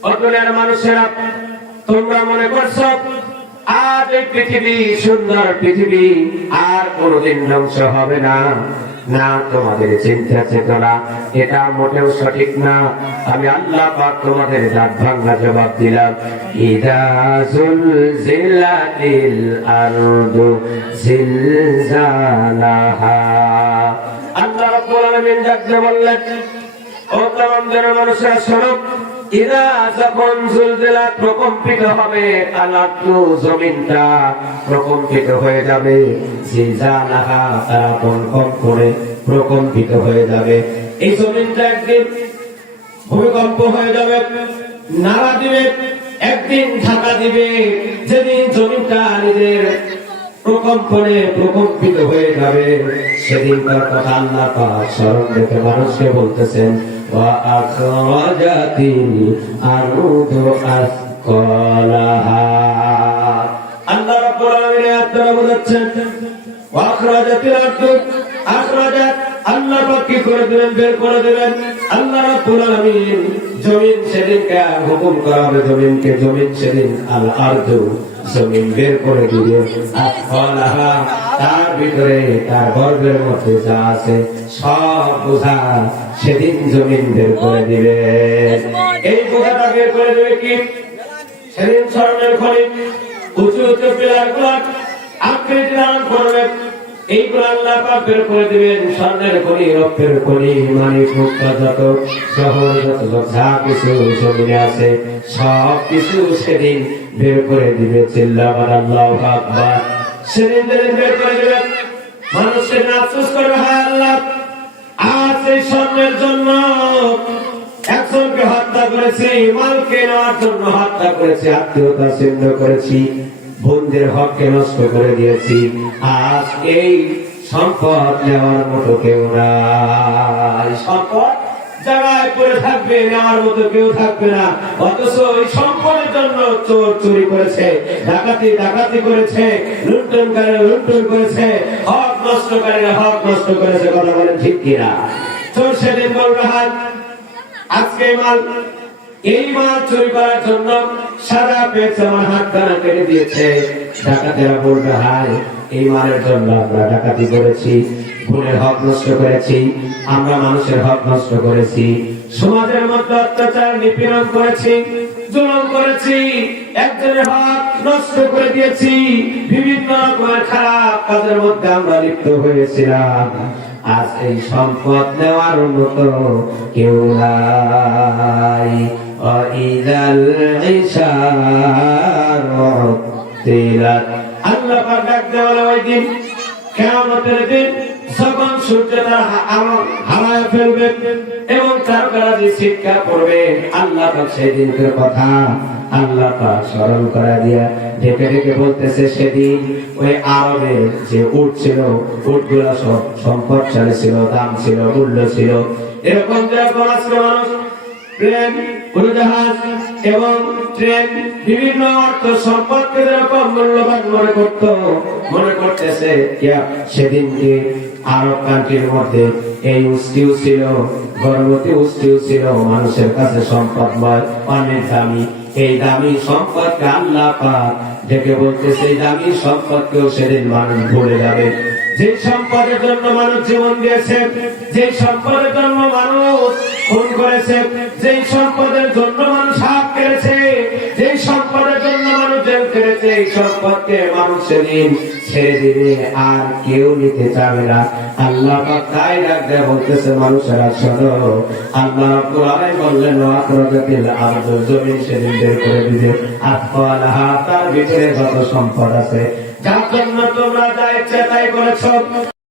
অতলের মানুষেরা, তোমরা মনে করছো আজ এই পৃথিবী, সুন্দর পৃথিবী আর কোনদিন ধ্বংস হবে না। না, তোমাদের চিন্তা চেতনা এটা মোটেও সঠিক না। আমি আল্লাহ পাক তোমাদের দাঁত ভাঙা জবাব দিলাম। ইদা জুলজিলাতিল আরদু জিলজালাহা। আল্লাহ রাব্বুল আলামিন ডাকতে বললেন, ও তামাম মানুষেরা শোনো, ইদা যখন জুলজিলাত প্রকম্পিত হবে, আলাদু জমিনটা প্রকম্পিত হয়ে যাবে, জিলজালাহা তারা কম্পন করে প্রকম্পিত হয়ে যাবে। এই জমিনটা একদিন ভূমিকম্প হয়ে যাবে, নাড়া দিবে, একদিন ধাক্কা দিবে। যেদিন জমিনটা নিজের প্রকম্পনে প্রকম্পিত হয়ে যাবে, সেদিন তার কথা আল্লাহ পাক স্মরণ রেখে মানুষকে বলতেছেন, ওয়া আখরাজাতিল আরদু আসকালাহা। আল্লাহ রাব্বুল আলামিন আয়াত দ্বারা বোঝাচ্ছেন, ওয়া আখরাজাতিল আরদু, আখরাজাত আল্লাহ পাক কি করে দিবেন, বের করে দিবেন। আল্লাহ রাব্বুল আলামিন জমিন সেদিনকে হুকুম করা হবে জমিনকে, জমিন সেদিন আল আরদু জমিন বের করে দিবে, আসকালাহা তার ভিতরে তার গর্ভের মধ্যে যা আছে সব বোঝা সেদিন জমিন বের করে দিবে। এই বোঝাটা বের করে দেবে কি? সেদিন স্বর্ণের খনি, উঁচু উঁচু পিলার গুলো আকৃতি ধারণ করবে, এইগুলো আল্লাহ পাক বের করে দিবেন। স্বর্ণের খনি, রৌপ্যের খনি, মানিক মুক্তা যত শহর যত যা কিছু জমিনে আছে সব কিছু সেদিন বের করে দিবে। চিল্লাবার আল্লাহু আকবার। সেদিন বের করে দিবেন। মানুষের আফসোস করবে, হায় আল্লাহ, আজ এই স্বর্ণের জন্য একজনকে হত্যা করেছি, মালকে নেওয়ার জন্য হত্যা করেছি, আত্মীয়তা ছিন্ন করেছি, বন্ধুদের হককে নষ্ট করে দিয়েছি। আজ এই সম্পদ নেওয়ার মতো কেউ নাই। সম্পদ জায়গায় পড়ে থাকবে, নেওয়ার মতো কেউ থাকবে না। অথচ এই সম্পদের জন্য চোর চুরি করেছে, ডাকাতি করেছে, লুণ্ঠনকারীরা লুণ্ঠন করেছে, হক নষ্টকারীরা হক নষ্ট করেছে। কথা বলেন ঠিক কিনা? চোর সেদিন বলবে, হাত আজকে এই মাল চুরি করার জন্য সাজা পেয়েছে, আমার হাত কানা কেটে দিয়েছে। ডাকাতেরা বলবে, হায় এই মালের জন্য আমরা ডাকাতি করেছি, ভুলের হক নষ্ট করেছি, আমরা মানুষের হক নষ্ট করেছি, সমাজের মধ্যে অত্যাচার নিপীড়ন করেছি, জুলুম করেছি, একজনের হক নষ্ট করে দিয়েছি, বিভিন্ন রকমের খারাপ কাজের মধ্যে আমরা লিপ্ত হয়েছিলাম। আজ এই সম্পদ নেওয়ার মতো কেউ নাই। আল্লাহ পাক ডাকতে বলে, ওই দিন কিয়ামতের দিন যখন সূর্য তার আলো হারায় ফেলবে এবং তারকারাজি চিৎকার করবে, আল্লাহ পাক সেই দিনকার কথা আল্লাহ পাক স্মরণ করা দিয়া ডেকে ডেকে বলতেছে, সেদিন ওই আরবের যে উট ছিল, উটগুলা সব সম্পদশালী ছিল, দাম ছিল, মূল্য ছিল। এরকম যেরকম আজকে মানুষ প্লেন, উড়োজাহাজ এবং ট্রেন, বিভিন্ন অর্থ সম্পদকে যেরকম মূল্যবান মনে করতেছে, সেদিনকে আরব কান্ট্রির মধ্যে এই উষ্টিও ছিল, গর্ভবতী উষ্টিও ছিল মানুষের কাছে সম্পদময়, অনেক দামি। এই দামি সম্পদকে আল্লাহ পাক ডেকে বলতেছে, এই দামি সম্পদকেও সেদিন মানুষ ভুলে যাবে। যে সম্পদের জন্য মানুষ জীবন দিয়েছে, যে সম্পদের জন্য মানুষ খুন করেছে, যে সম্পদের জন্য মানুষ হাত কেড়েছে, যে সম্পদের জন্য মানুষ জেল কেড়েছে, এই সম্পদকে মানুষ সেদিন ছেড়ে দিবে, আর কেউ নিতে চাবে না। আল্লাহ পাক তাই ডাকতে বলতেছে, মানুষেরা শোনো, আল্লাহ রাব্বুল আলামিন বললেন, আখরাজাতিল আরদু জমিন সেদিন বের করে দিবে, আসকালাহা তার ভিতরে যত সম্পদ আছে, যার জন্য তোমরা যা ইচ্ছা তাই করেছ।